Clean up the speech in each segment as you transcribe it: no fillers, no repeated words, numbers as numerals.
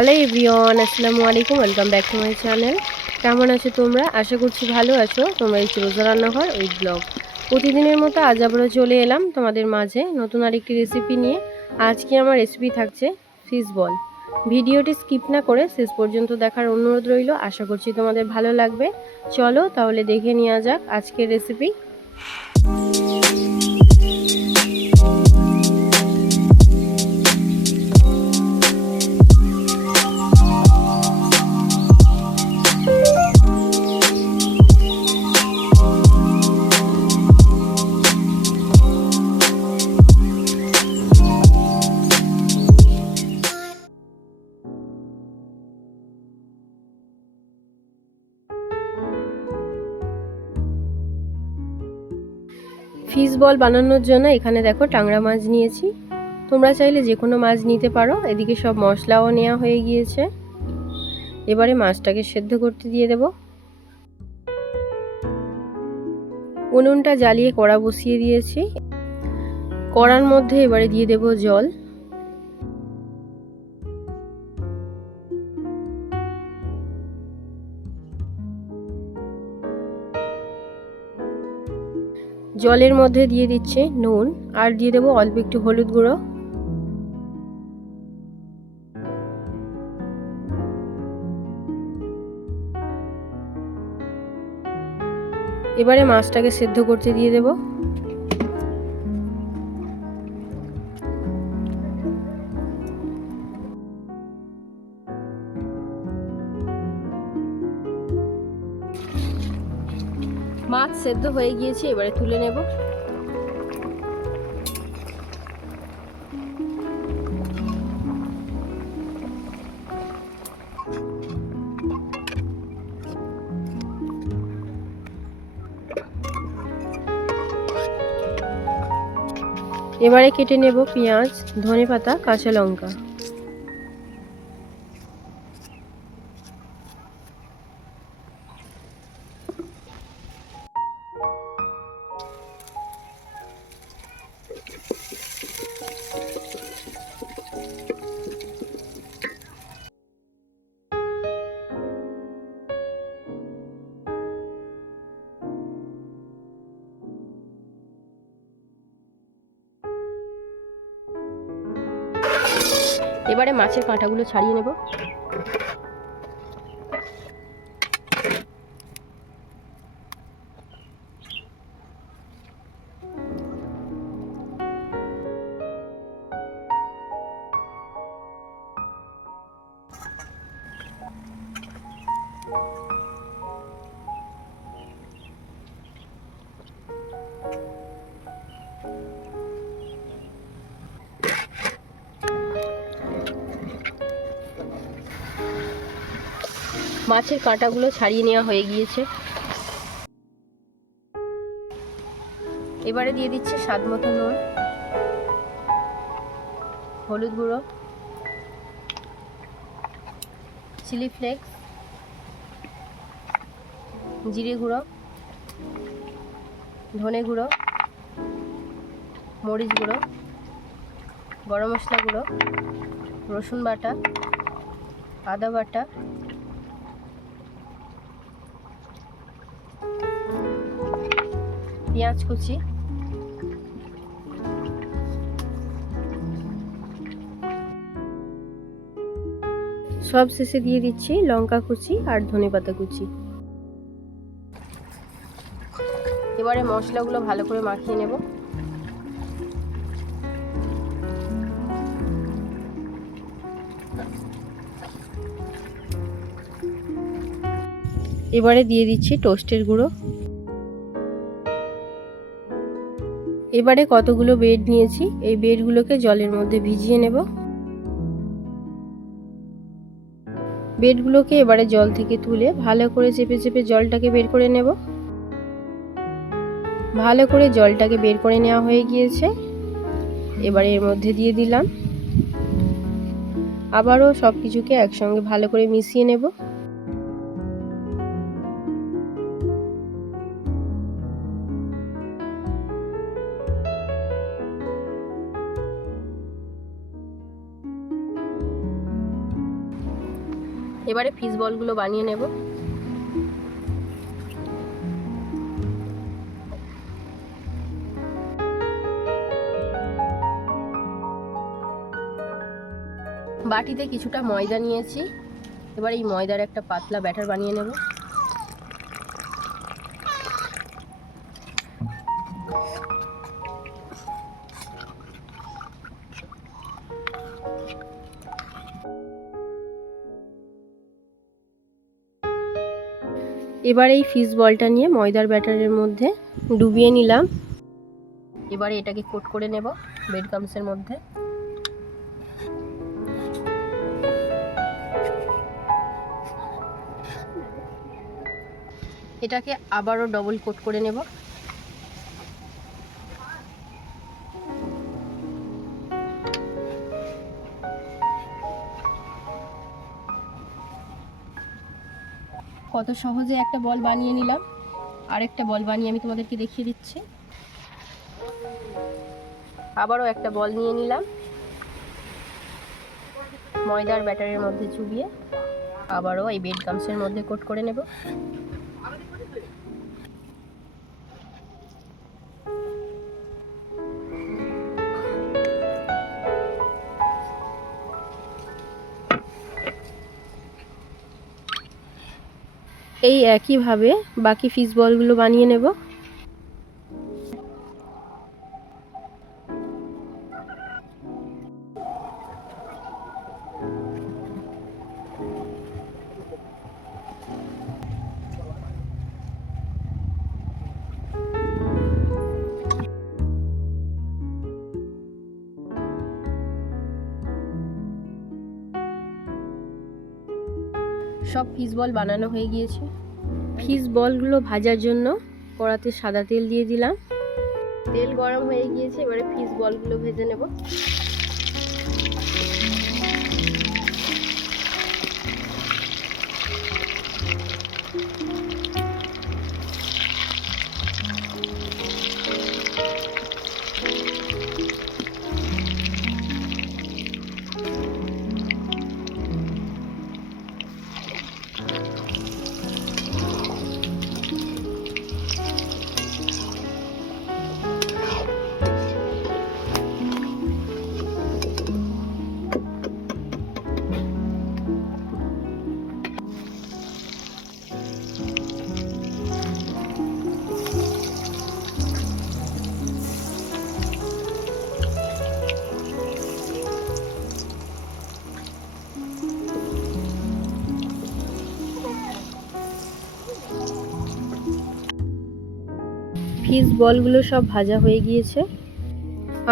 Hello everyone, আসসালামু আলাইকুম। Welcome back to my channel. কেমন আছো তোমরা? আশা করছি ভালো আছো। তোমরা এই রোজা রান্নাঘর উইথ ব্লগ প্রতিদিনের মতো আজ আবারও চলে এলাম তোমাদের মাঝে নতুন আরেকটি রেসিপি নিয়ে। আজকে আমার রেসিপি থাকছে ফিশ বল। ভিডিওটি স্কিপ না করে শেষ পর্যন্ত দেখার অনুরোধ রইল। আশা করছি তোমাদের ভালো লাগবে। চলো তাহলে দেখে নেওয়া যাক আজকের রেসিপি। ফিশ বল বানানোর জন্য এখানে দেখো ট্যাংরা মাছ নিয়েছি। তোমরা চাইলে যে কোনো মাছ নিতে পারো। এদিকে সব মশলাও নেওয়া হয়ে গিয়েছে। এবারে মাছটাকে সেদ্ধ করতে দিয়ে দেব। উনুনটা জ্বালিয়ে কড়া বসিয়ে দিয়েছি। কড়ার মধ্যে এবারে দিয়ে দেব জল। জলের মধ্যে দিয়ে দিচ্ছি নুন আর দিয়ে দেবো অল্প একটু হলুদ গুঁড়ো। এবারে মাছটাকে সেদ্ধ করতে দিয়ে দেব। মাছ সেদ্ধ হয়ে গিয়েছে, এবারে তুলে নেব। এবারে কেটে নেব পেঁয়াজ, ধনেপাতা, কাঁচা লঙ্কা। এবারে মাছের কাঁটাগুলো ছাড়িয়ে নেব। মাছের কাঁটাগুলো ছাড়িয়ে নেওয়া হয়ে গিয়েছে। এবারে দিয়ে দিচ্ছে স্বাদ মতো নুন, হলুদ গুঁড়ো, চিলি ফ্লেক্স, জিরে গুঁড়ো, ধনে গুঁড়ো, মরিচ গুঁড়ো, গরম মশলা গুঁড়ো, রসুন বাটা, আদা বাটা, পেঁয়াজ কুচি, সব শেষে দিয়ে দিচ্ছি লঙ্কা কুচি আর ধনেপাতা কুচি। এবারে মশলাগুলো ভালো করে মাখিয়ে নেব। এবারে দিয়ে দিচ্ছি টোস্টের গুঁড়ো। এবারে কতগুলো বেড নিয়েছি, এই বেডগুলোকে জলের মধ্যে ভিজিয়ে নেব। বেডগুলোকে এবারে জল থেকে তুলে ভালো করে চেপে চেপে জলটাকে বের করে নেব। ভালো করে জলটাকে বের করে নেওয়া হয়ে গিয়েছে। এবারে এর মধ্যে দিয়ে দিলাম। আবারও সব কিছুকে একসঙ্গে ভালো করে মিশিয়ে নেব। এবারে ফিশ বলগুলো বানিয়ে নেব। বাটিতে কিছুটা ময়দা নিয়েছি, এবার এই ময়দার একটা পাতলা ব্যাটার বানিয়ে নেব। এবার এই ফিশ বলটা নিয়ে ময়দার ব্যাটারের মধ্যে ডুবিয়ে নিলাম। এবারে এটাকে কোট করে নেব ব্রেড ক্রাম্বসের মধ্যে। এটাকে আবারও ডবল কোট করে নেব। কত সহজে একটা বল বানিয়ে নিলাম। আরেকটা বল বানিয়ে আমি তোমাদেরকে দেখিয়ে দিচ্ছি। আবারও একটা বল নিয়ে নিলাম, ময়দার ব্যাটারের মধ্যে চুবিয়ে আবারও এই ব্রেড ক্রাম্বসের মধ্যে কোট করে নেব। এই একইভাবে বাকি ফিশ বলগুলো বানিয়ে নেব। সব ফিশ বল বানানো হয়ে গিয়েছে। ফিশ বলগুলো ভাজার জন্য কড়াতে সাদা তেল দিয়ে দিলাম। তেল গরম হয়ে গিয়েছে, এবারে ফিশ বলগুলো ভেজে নেব। ফিশ বলগুলো সব ভাজা হয়ে গিয়েছে।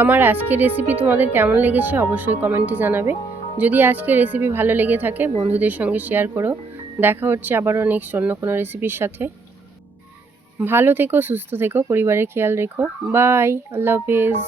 আমার আজকের রেসিপি তোমাদের কেমন লেগেছে অবশ্যই কমেন্টে জানাবে। যদি আজকের রেসিপি ভালো লেগে থাকে বন্ধুদের সঙ্গে শেয়ার করো। দেখা হচ্ছে আবারও নেক্সট অন্য কোনো রেসিপির সাথে। ভালো থেকো, সুস্থ থেকো, পরিবারের খেয়াল রেখো। বাই, আল্লাহ হাফেজ।